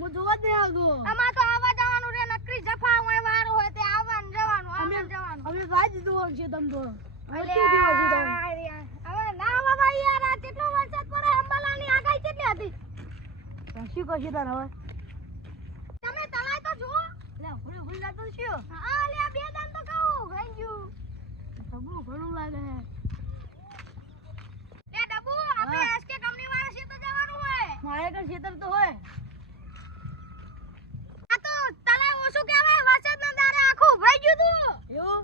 હું જોવા જ નહીં આવતો. અમાર તો આવવા જવાનું રે નકરી જફા હોય વારો હોય તે આવવાનું જવાનું અમે ભાઈ દીધું છે તમ તો. હવે ના આવા ભાઈ યાર આ કેટલો વરસાદ પડે અંબાલાની આગાહી કેટલી હતી. શું કરશે તાર હવે? તમે તલાય તો જુઓ. લે ભૂલ જાતો છું. હા લે બે દાન તો કહું ગઈ ગયું. ડબ્બુ ઘણું લાગે છે. લે ડબ્બુ આપણે એસકે કંપની વાળા છે તો જવાનું હોય. મારે કઈ ખેતર તો હોય. આ તો તલાય ઓછું કહેવાય વરસાદના દારે આખું ભરાઈ ગયું તું. એવું?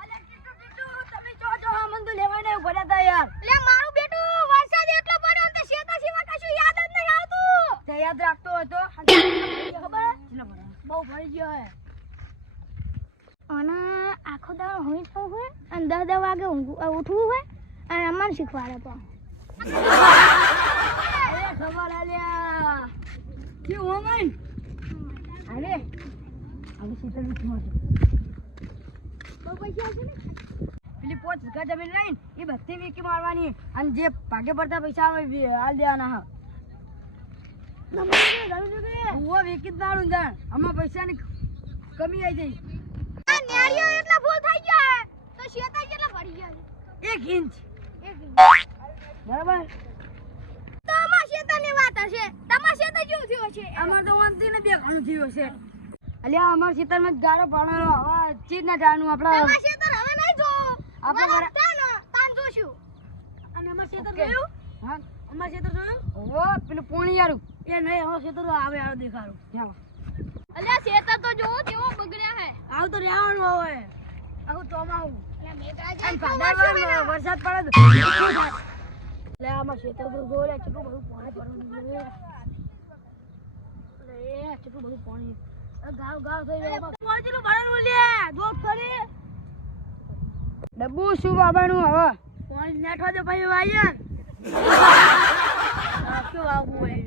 અલે ટીટુ તમે જો આ મંદુ લેવાય ને ભર્યા તા યાર. લે મારું બેટું વરસાદ એટલો પડ્યો ને શેતા સિવાય કશું યાદ જ નહીં આવતું. તે યાદ રાખતો હોય તો ખબર બહુ ભરી ગયો હે. અને આખો દાડો હોય તો હોય અને 10 વાગે ઉઠવું હોય અને અમને શીખવાડે પણ અરે ખબર આલ્યા કેવું હો મન અરે હવે સીતલ વિચમાં છે. બહુ પૈસા છે ને પેલી 5 વીઘા જમીન લઈને એ બધી વીકી મારવાની અને જે ભાગે પડતા પૈસા આવે હાલ દેવાના હા. હું વીકી જ નાડું જાણ આમાં પૈસાની કમી આવી જાય. આ ન્યારીઓ એટલા ફૂલ થઈ ગયા હે તો શેતા કેટલા ભરી ગયા 1 ઇંચ છે 1 બરાબર. તો અમાર શેતાની વાત હશે તમાર શેતા જેવું થયું છે અમાર તો વાંધી ને બે ઘણું થયું છે. અલ્યા અમાર ખેતરમાં જ ગારો પાડવાનો હવે ચીજ ના જાણવું આપડા. તમાર શેતર હવે નહીં જો આપણે વરસ થાય ને તાન જોશું. અને અમાર ખેતર જોયું? હા અમાર ખેતર જોયું? ઓ પેલું પોણી યારું એ નહીં અમાર ખેતર તો આવે આવે દેખાડું. જાઓ અલ્યા શેતર તો જોવો કેવો બગડ્યા હે આવ તો રહેવાનું હવે આવું ચોમાવું અલ્યા મેઘરાજ અને વરસાદ પડે લે આમાં ખેતર પર ગોળે કેટલું બધું પાણી પડવાનું એ કેટલું બધું પાણી ગાવ થઈ ગયો પાણી કેટલું ભરેલું લે દોક કરી ડબ્બુ શું બાબાનું હવે પાણી નાઠવા દે ભાઈ આયન શું આવું હોય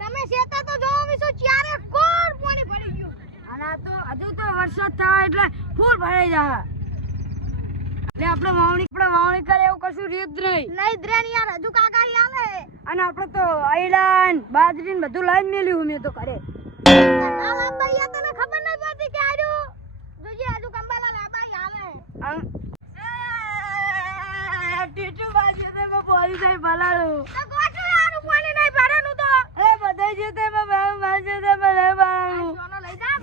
તમે શેતર તો જોવો વિશે ચારે કોર પાણી ભરી ગયું અને આ તો હજુ તો વરસાદ થાય એટલે ફૂલ ભરાઈ જાય. એટલે આપણે વાવણી કરે એવું કશું રીત નહીં. નહીં દ્રેન યાર હજુ કાકાઈ આવે અને આપણે તો આઈલાન બાજરી ને બધું લાઈન મેલ્યું મેં તો કરે. ના લાંબા યાર તને ખબર નહીં પડતી કે આજુ જોજે આજુ કંબાલા લાંબા આવે ટીટુ બાજુ તે મે બોલી જાય ભલાડું તો ગોઠું આનું પાણી નહીં ભરાનું તો એ બધાય જે તે મે બાજુ તે મે લઈ બાળું સોનો લઈ જા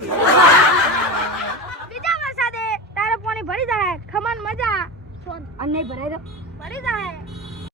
બીજા વરસાદે તારે પાણી ભરી જાય ખમન મજા સોન અને નહીં ભરાઈ દો ભરી જાય